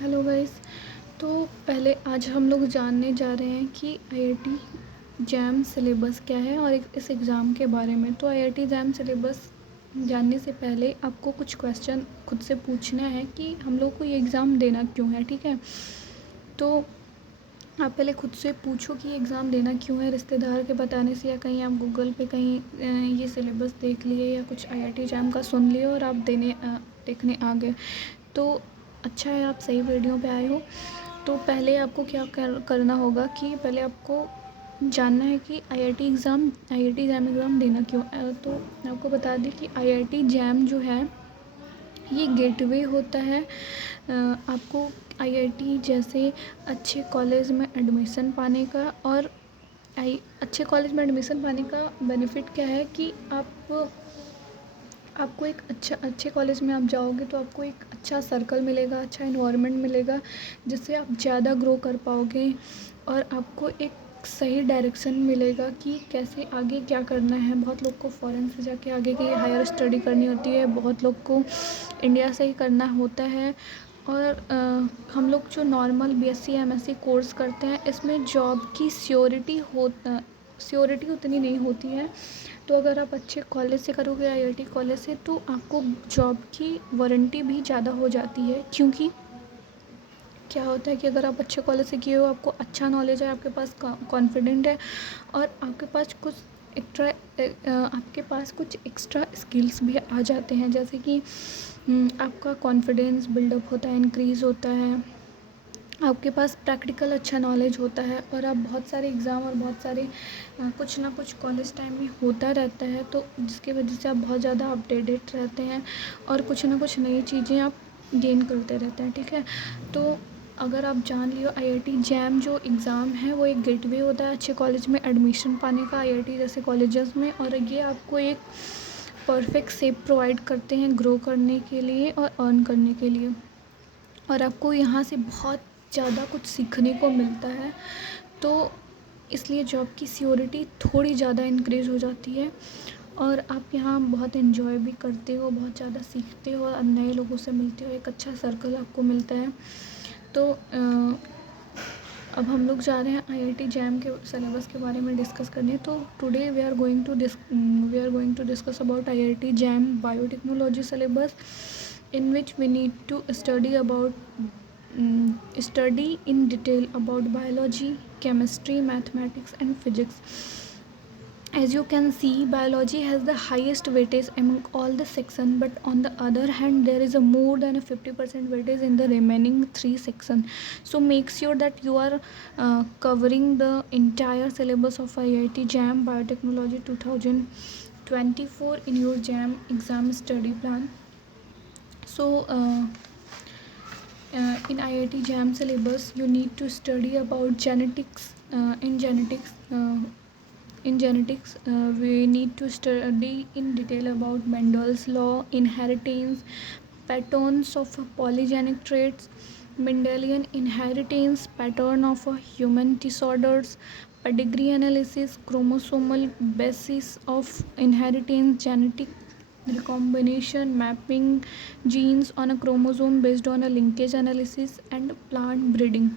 Hello guys. तो पहले आज हम लोग जानने जा रहे हैं कि आईआईटी जैम सिलेबस क्या है और इस एग्ज़ाम के बारे में। तो आईआईटी जैम सिलेबस जानने से पहले आपको कुछ क्वेश्चन खुद से पूछना है कि हम लोग को ये एग्ज़ाम देना क्यों है। ठीक है, तो आप पहले खुद से पूछो कि एग्ज़ाम देना क्यों है। रिश्तेदार के बताने से या कहीं आप गूगल पे कहीं ये सिलेबस देख लिए या कुछ आईआईटी जैम का सुन लिए और आप देखने आ गए तो अच्छा है, आप सही वीडियो पे आए हो। तो पहले आपको क्या करना होगा कि पहले आपको जानना है कि आईआईटी जैम एग्ज़ाम देना क्यों। तो मैं आपको बता दी कि आईआईटी जैम जो है ये गेटवे होता है आपको आईआईटी जैसे अच्छे कॉलेज में एडमिशन पाने का। और अच्छे कॉलेज में एडमिशन पाने का बेनिफिट क्या है कि आपको एक अच्छे कॉलेज में आप जाओगे तो आपको एक अच्छा सर्कल मिलेगा, अच्छा इन्वायरमेंट मिलेगा जिससे आप ज़्यादा ग्रो कर पाओगे और आपको एक सही डायरेक्शन मिलेगा कि कैसे आगे क्या करना है। बहुत लोग को फॉरेन से जाके आगे की हायर स्टडी करनी होती है, बहुत लोग को इंडिया से ही करना होता है। और हम लोग जो नॉर्मल बीएससी एमएससी कोर्स करते हैं इसमें जॉब की श्योरिटी उतनी नहीं होती है। तो अगर आप अच्छे कॉलेज से करोगे आईआईटी कॉलेज से तो आपको जॉब की वारंटी भी ज़्यादा हो जाती है। क्योंकि क्या होता है कि अगर आप अच्छे कॉलेज से किए हो, आपको अच्छा नॉलेज है, आपके पास कॉन्फिडेंट है और आपके पास कुछ एक्स्ट्रा स्किल्स भी आ जाते हैं, जैसे कि आपका कॉन्फिडेंस बिल्डअप होता है, इंक्रीज़ होता है, आपके पास प्रैक्टिकल अच्छा नॉलेज होता है और आप बहुत सारे एग्ज़ाम और बहुत सारे कुछ ना कुछ कॉलेज टाइम में होता रहता है तो जिसकी वजह से आप बहुत ज़्यादा अपडेटेड रहते हैं और कुछ ना कुछ नई चीज़ें आप गेन करते रहते हैं। ठीक है, तो अगर आप जान लियो आईआईटी जैम जो एग्ज़ाम है वो एक गेटवे होता है अच्छे कॉलेज में एडमिशन पाने का आईआईटी जैसे कॉलेजेस में। और ये आपको एक परफेक्ट शेप प्रोवाइड करते हैं ग्रो करने के लिए और अर्न करने के लिए। और आपको यहाँ से बहुत ज़्यादा कुछ सीखने को मिलता है, तो इसलिए जॉब की सिक्योरिटी थोड़ी ज़्यादा इंक्रीज़ हो जाती है और आप यहाँ बहुत एंजॉय भी करते हो, बहुत ज़्यादा सीखते हो और नए लोगों से मिलते हो, एक अच्छा सर्कल आपको मिलता है। तो अब हम लोग जा रहे हैं आईआईटी जैम के सिलेबस के बारे में डिस्कस करने। तो today we are going to discuss about IIT JAM biotechnology syllabus in which we need to study in detail about biology, chemistry, mathematics and physics. As you can see, biology has the highest weightage among all the sections, but on the other hand there is a more than a 50% weightage in the remaining 3 sections. So make sure that you are covering the entire syllabus of IIT JAM Biotechnology 2024 in your JAM exam study plan. So in IIT JAM syllabus you need to study about genetics. In genetics we need to study in detail about Mendel's law, inheritance, patterns of polygenic traits, Mendelian inheritance, pattern of human disorders, pedigree analysis, chromosomal basis of inheritance, genetic recombination, mapping genes on a chromosome based on a linkage analysis and plant breeding.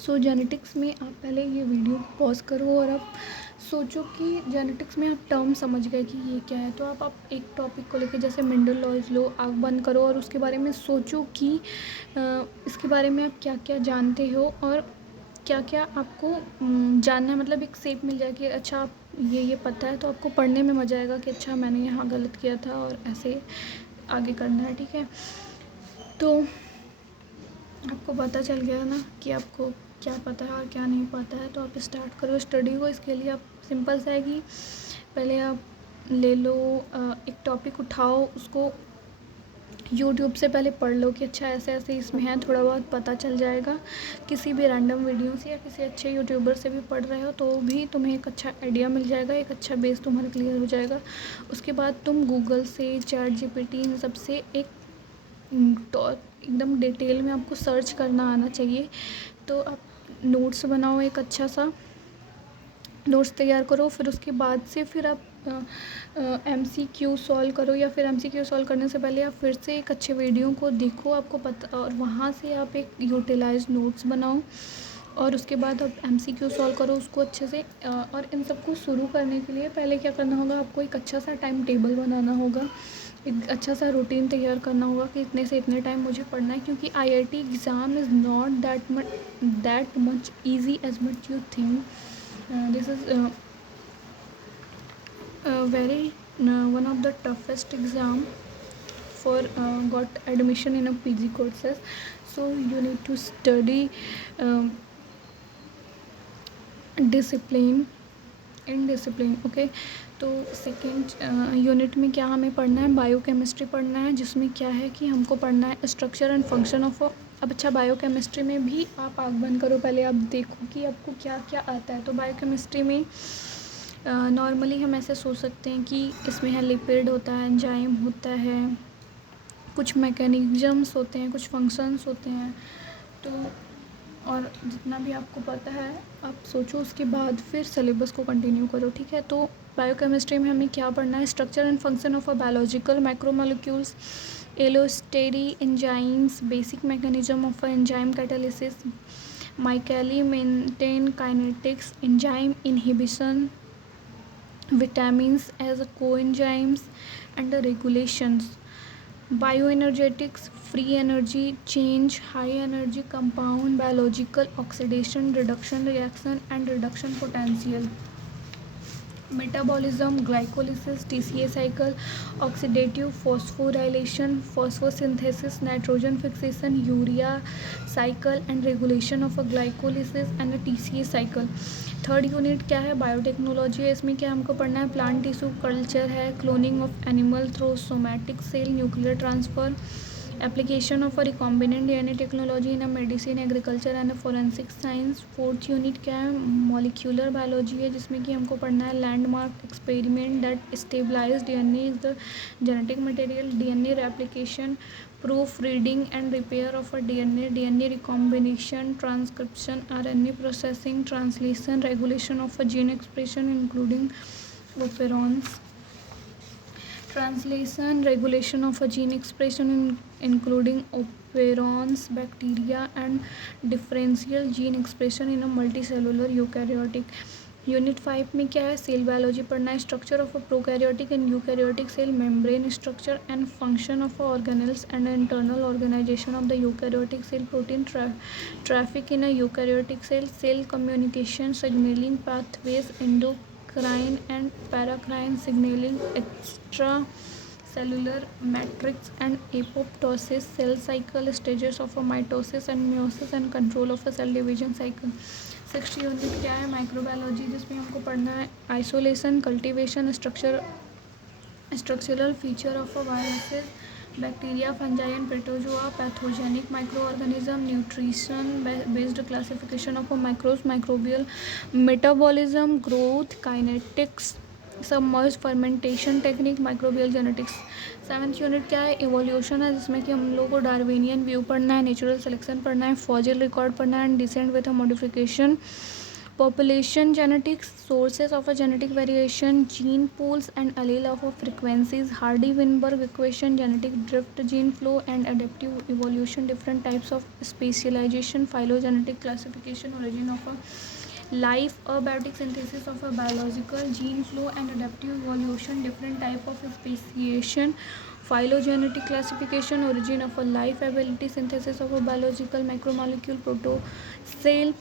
So genetics में आप पहले ये video pause करो और आप सोचो कि genetics में आप टर्म समझ गए कि ये क्या है। तो आप एक टॉपिक को लेकर जैसे मेंडल लॉज लो, आँख बंद करो और उसके बारे में सोचो कि इसके बारे में आप क्या क्या जानते हो और क्या क्या आपको जानना है। मतलब एक शेप मिल जाए कि अच्छा आप ये पता है, तो आपको पढ़ने में मज़ा आएगा कि अच्छा मैंने यहाँ गलत किया था और ऐसे आगे करना है। ठीक है, तो आपको पता चल गया ना कि आपको क्या पता है और क्या नहीं पता है। तो आप स्टार्ट करो स्टडी को। इसके लिए आप सिंपल सा है कि पहले आप ले लो एक टॉपिक उठाओ, उसको यूट्यूब से पहले पढ़ लो कि अच्छा ऐसे ऐसे इसमें है, थोड़ा बहुत पता चल जाएगा। किसी भी रैंडम वीडियो से या किसी अच्छे यूट्यूबर से भी पढ़ रहे हो तो भी तुम्हें एक अच्छा आइडिया मिल जाएगा, एक अच्छा बेस तुम्हारा क्लियर हो जाएगा। उसके बाद तुम गूगल से, चैट जीपीटी, इन सब से एकदम डिटेल में आपको सर्च करना आना चाहिए। तो आप नोट्स बनाओ, एक अच्छा सा नोट्स तैयार करो। फिर उसके बाद से फिर आप MCQ सॉल्व करो, या फिर MCQ सॉल्व करने से पहले आप फिर से एक अच्छे वीडियो को देखो, आपको पता, और वहाँ से आप एक यूटिलाइज नोट्स बनाओ और उसके बाद आप MCQ सॉल्व करो उसको अच्छे से। और इन सबको शुरू करने के लिए पहले क्या करना होगा, आपको एक अच्छा सा टाइम टेबल बनाना होगा, एक अच्छा सा रूटीन तैयार करना होगा कि इतने से इतने टाइम मुझे पढ़ना है, क्योंकि IIT exam is not that much easy as much you think. This is very one of the toughest exam for got admission in a PG courses, so you need to study discipline in discipline, okay। तो second unit में क्या हमें पढ़ना है, biochemistry पढ़ना है, जिसमें क्या है कि हमको पढ़ना है स्ट्रक्चर एंड फंक्शन ऑफ अब अच्छा, बायोकेमिस्ट्री में भी आप आँख बंद करो, पहले आप देखो कि आपको क्या क्या आता है। तो बायोकेमिस्ट्री में नॉर्मली हम ऐसे सोच सकते हैं कि इसमें है लिपिड होता है, एंजाइम होता है, कुछ मैकेनिज़म्स होते हैं, कुछ फंक्शंस होते हैं। तो और जितना भी आपको पता है आप सोचो, उसके बाद फिर सिलेबस को कंटिन्यू करो, ठीक है। तो बायोकेमिस्ट्री में हमें क्या पढ़ना है, structure and function of a biological macromolecules, allostery enzymes, basic mechanism of enzyme catalysis, Michaelis Menten kinetics, enzyme inhibition, vitamins as coenzymes and regulations, bioenergetics, free energy change, high energy compound, biological oxidation reduction reaction and reduction potential, metabolism, glycolysis, TCA cycle, oxidative phosphorylation, phosphosynthesis, nitrogen fixation, urea cycle and regulation of a glycolysis and a TCA cycle। Third unit क्या है, biotechnology है। इसमें क्या हमको पढ़ना है, plant tissue culture है, cloning of animal through somatic cell, nuclear transfer, application of a recombinant DNA technology in a medicine, agriculture and forensic science. Fourth unit क्या है, मॉलिक्यूलर बायोलॉजी है, जिसमें कि हमको पढ़ना है landmark experiment that stabilize DNA is the genetic material, DNA replication, proof reading and repair of a DNA recombination, transcription, RNA processing, translation, regulation of a gene expression including operons, translation, regulation of a gene expression including operons, bacteria and differential gene expression in a multicellular eukaryotic। Unit 5 में क्या है, cell biology पढ़ना है, structure of a prokaryotic and eukaryotic cell, membrane structure and function of organelles and internal organisation of the eukaryotic cell, protein traffic in a eukaryotic cell, cell communication, signalling pathways, endocrine and paracrine signalling, extra cellular matrix and apoptosis, cell cycle, stages of a mitosis and meiosis and control of a cell division cycle। Sixth unit क्या है, microbiology, जिसमें हमको पढ़ना है isolation, cultivation, structural feature of a viruses, bacteria, fungi and protozoa, pathogenic micro organism, nutrition based classification of a microbes, microbial metabolism, growth, kinetics, submerge fermentation technique, microbial genetics. Seventh unit क्या है, evolution है, जिसमें कि हम लोग को Darwinian view पढ़ना है, नेचुरल सिलेक्शन पढ़ना है, फॉजिल रिकॉर्ड पढ़ना है, and descent with a modification, population genetics, sources of a genetic variation, gene pools and allele of a frequencies, Hardy-Weinberg equation, genetic drift, gene flow and adaptive evolution, different types of specialization, phylogenetic classification, origin of a life, abiotic synthesis of a biological, gene flow and adaptive evolution, different type of speciation, phylogenetic classification, origin of a life, ability synthesis of a biological macromolecule, protocell,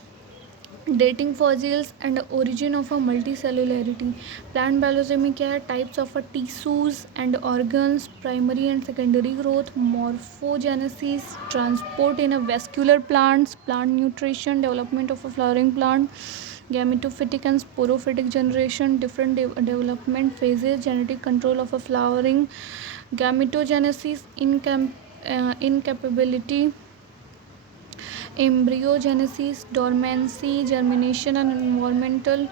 dating fossils and origin of a multicellularity. Plant biology में क्या है, types of a tissues and organs, primary and secondary growth, morphogenesis, transport in a vascular plants, plant nutrition, development of a flowering plant, gametophytic and sporophytic generation, different development phases, genetic control of a flowering, gametogenesis, incapability, embryogenesis, dormancy, germination and environmental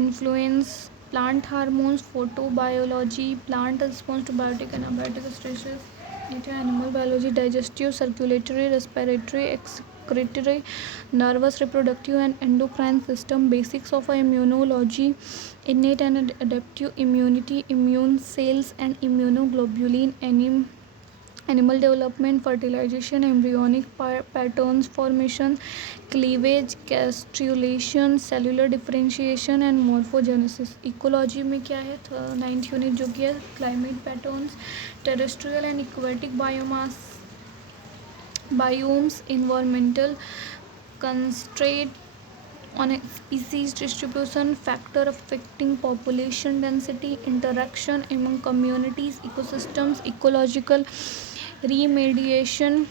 influence, plant hormones, photobiology, plant response to biotic and abiotic stresses, animal biology, digestive, circulatory, respiratory, respiratory, nervous, reproductive and endocrine system, basics of immunology, innate and adaptive immunity, immune cells and immunoglobulin, animal development, fertilization, embryonic patterns formation, cleavage, gastrulation, cellular differentiation and morphogenesis. Ecology में क्या है 9th unit जो कि है climate patterns, terrestrial and aquatic biomass biomes, environmental constraint on a species distribution, factor affecting population density, interaction among communities, ecosystems, ecological remediation.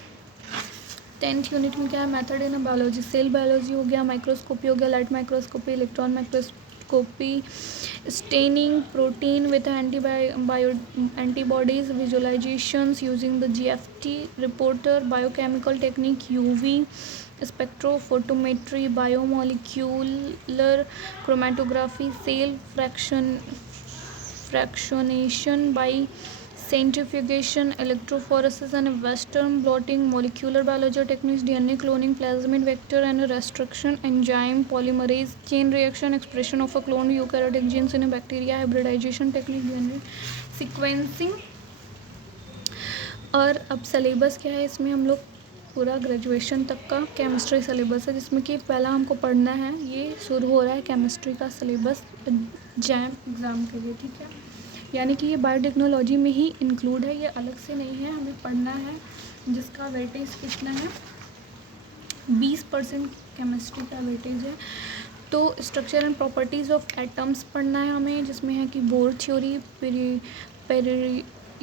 10th unit में क्या है method in biology, cell biology हो गया, microscopy हो गया, light microscopy, electron microscopy, staining protein with antibodies, visualizations using the GFT reporter, biochemical technique, UV spectrophotometry, biomolecular chromatography, cell fractionation by centrifugation, electrophoresis and western blotting, molecular biology techniques, DNA cloning, plasmid vector and restriction, enzyme polymerase chain reaction, expression of a cloned eukaryotic genes in a bacteria, hybridization technique, DNA sequencing. और अब syllabus क्या है, इसमें हम लोग पूरा graduation तक का केमिस्ट्री सिलेबस है, जिसमें कि पहला हमको पढ़ना है, ये शुरू हो रहा है केमिस्ट्री का सिलेबस जैम एग्ज़ाम के लिए, ठीक है। यानी कि ये बायोटेक्नोलॉजी में ही इंक्लूड है, ये अलग से नहीं है, हमें पढ़ना है, जिसका वेटेज कितना है 20% केमिस्ट्री का वेटेज है। तो structure and properties of atoms पढ़ना है हमें, जिसमें है कि bore theory,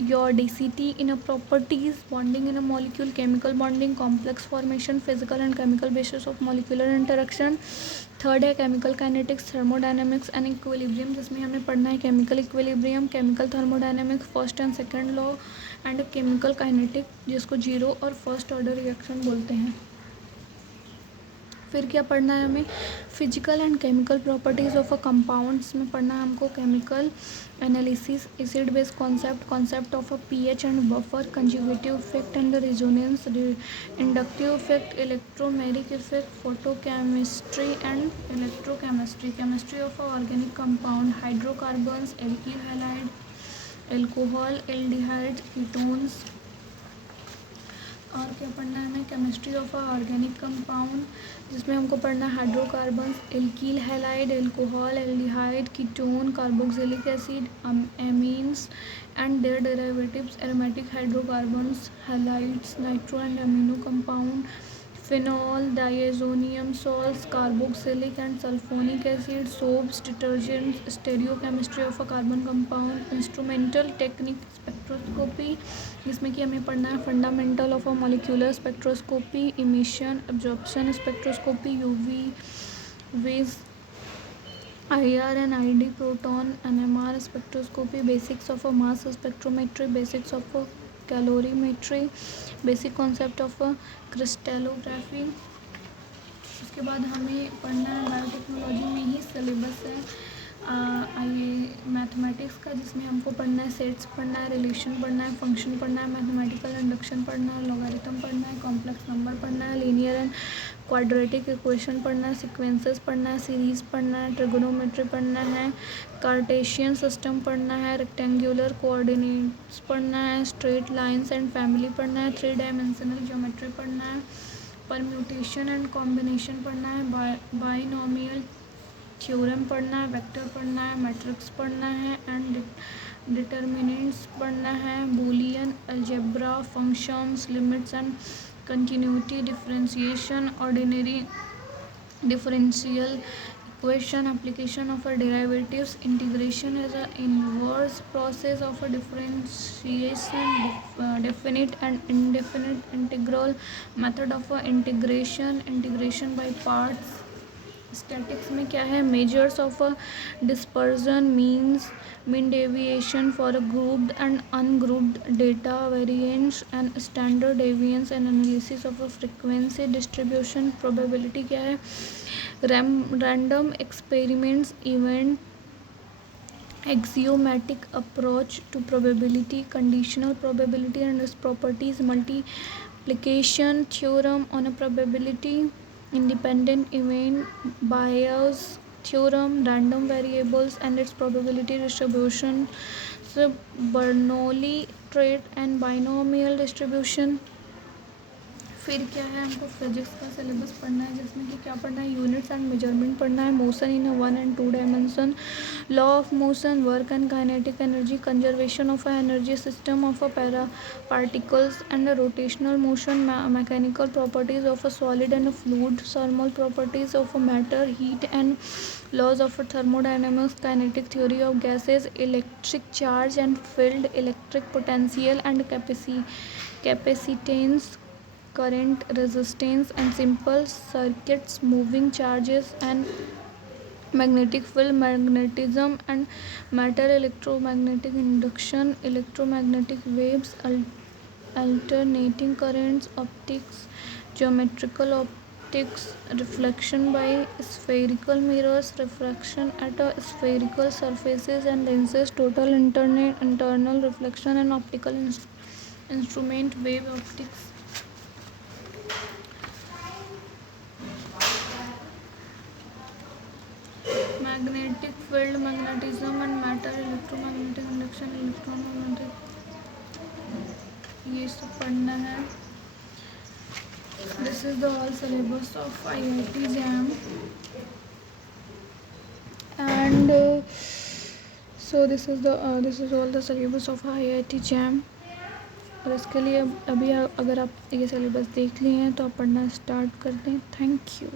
periodicity in a properties, bonding in a molecule, chemical bonding, complex formation, physical and chemical basis of molecular interaction. Third है chemical kinetics, thermodynamics and equilibrium, जिसमें हमें पढ़ना है chemical equilibrium, chemical thermodynamics, first and second law and chemical kinetic, जिसको zero और first order reaction बोलते हैं। फिर क्या पढ़ना है हमें, physical and chemical properties of a compounds में पढ़ना है हमको chemical analysis, acid base concept of a pH and buffer, conjugative effect and resonance, inductive effect, electromeric effect, photochemistry and electrochemistry, chemistry of a organic compound, hydrocarbons, alkyl halide, alcohol, aldehyde, ketones. और क्या पढ़ना है हमें, chemistry of a organic compound, जिसमें हमको पढ़ना है hydrocarbons, alkyl halide, alcohol, aldehyde, ketone, carboxylic acid, amines and their derivatives, aromatic hydrocarbons, halides, nitro and amino compound, phenol, diazonium salts, carboxylic and sulphonic acid, soaps, detergents, stereochemistry of a carbon compound, instrumental technique, spectroscopy, जिसमें कि हमें पढ़ना है fundamental of a molecular spectroscopy, emission absorption spectroscopy, UV vis, IR and ID, proton NMR spectroscopy, basics of a mass spectrometry, basics of a calorimetry, basic concept of a crystallography। उसके बाद हमें पढ़ना है बायोटेक्नोलॉजी में ही syllabus है आइए mathematics का, जिसमें हमको पढ़ना है सेट्स पढ़ना है, रिलेशन पढ़ना है, फंक्शन पढ़ना है, मैथमेटिकल इंडक्शन पढ़ना है, लॉगरिथम पढ़ना है, कॉम्प्लेक्स नंबर पढ़ना है, लीनियर एंड क्वाड्रेटिक इक्वेशन पढ़ना है, सीक्वेंसेस पढ़ना है, सीरीज़ पढ़ना है, ट्रिगोनोमेट्री पढ़ना है, कार्टेशियन सिस्टम पढ़ना है, रेक्टेंगुलर कोऑर्डिनेट्स पढ़ना है, स्ट्रेट लाइंस एंड फैमिली पढ़ना है, 3 डायमेंशनल ज्योमेट्री पढ़ना है, परम्यूटेशन एंड कॉम्बिनेशन पढ़ना है, बाइनोमियल थ्योरम पढ़ना है, वेक्टर पढ़ना है, मैट्रिक्स पढ़ना है एंड डिटर्मिनेंट्स पढ़ना है, Boolean algebra, functions, limits and continuity, differentiation, ordinary differential equation, application of a derivatives, integration is a inverse process of a differentiation, definite and indefinite integral method of a integration by parts। Statics में क्या है, measures of a dispersion, mean deviation for a grouped and ungrouped data, variance and standard deviance and analysis of a frequency distribution, probability क्या है, random experiments, event, axiomatic approach to probability, conditional probability and its properties, multiplication theorem on a probability, independent event bias theorem, random variables and its probability distribution, so Bernoulli trait and binomial distribution. फिर क्या है, हमको physics का syllabus पढ़ना है जिसमें कि क्या पढ़ना है, यूनिट्स एंड मेजरमेंट पढ़ना है, motion in a 1 and 2 dimension, law of motion, work and kinetic energy, conservation of a energy system of a para particles and rotational motion, mechanical properties of a solid and a fluid, thermal properties of a matter, heat and laws of thermodynamics, kinetic theory of gases, electric charge and field, electric potential and capacitance, current, resistance and simple circuits, moving charges and magnetic field, magnetism and matter, electromagnetic induction, electromagnetic waves, alternating currents, optics, geometrical optics, reflection by spherical mirrors, refraction at a spherical surfaces and lenses, total internal reflection and optical instrument, wave optics. Magnetic field, magnetism and matter, electromagnetic induction, electromagnetic, ये सब पढ़ना है. This is the all syllabus of IIT JAM and so this is all the syllabus of IIT JAM. और इसके लिए अभी अगर आप ये सिलेबस देख लिए हैं तो आप पढ़ना स्टार्ट कर दें. Thank you.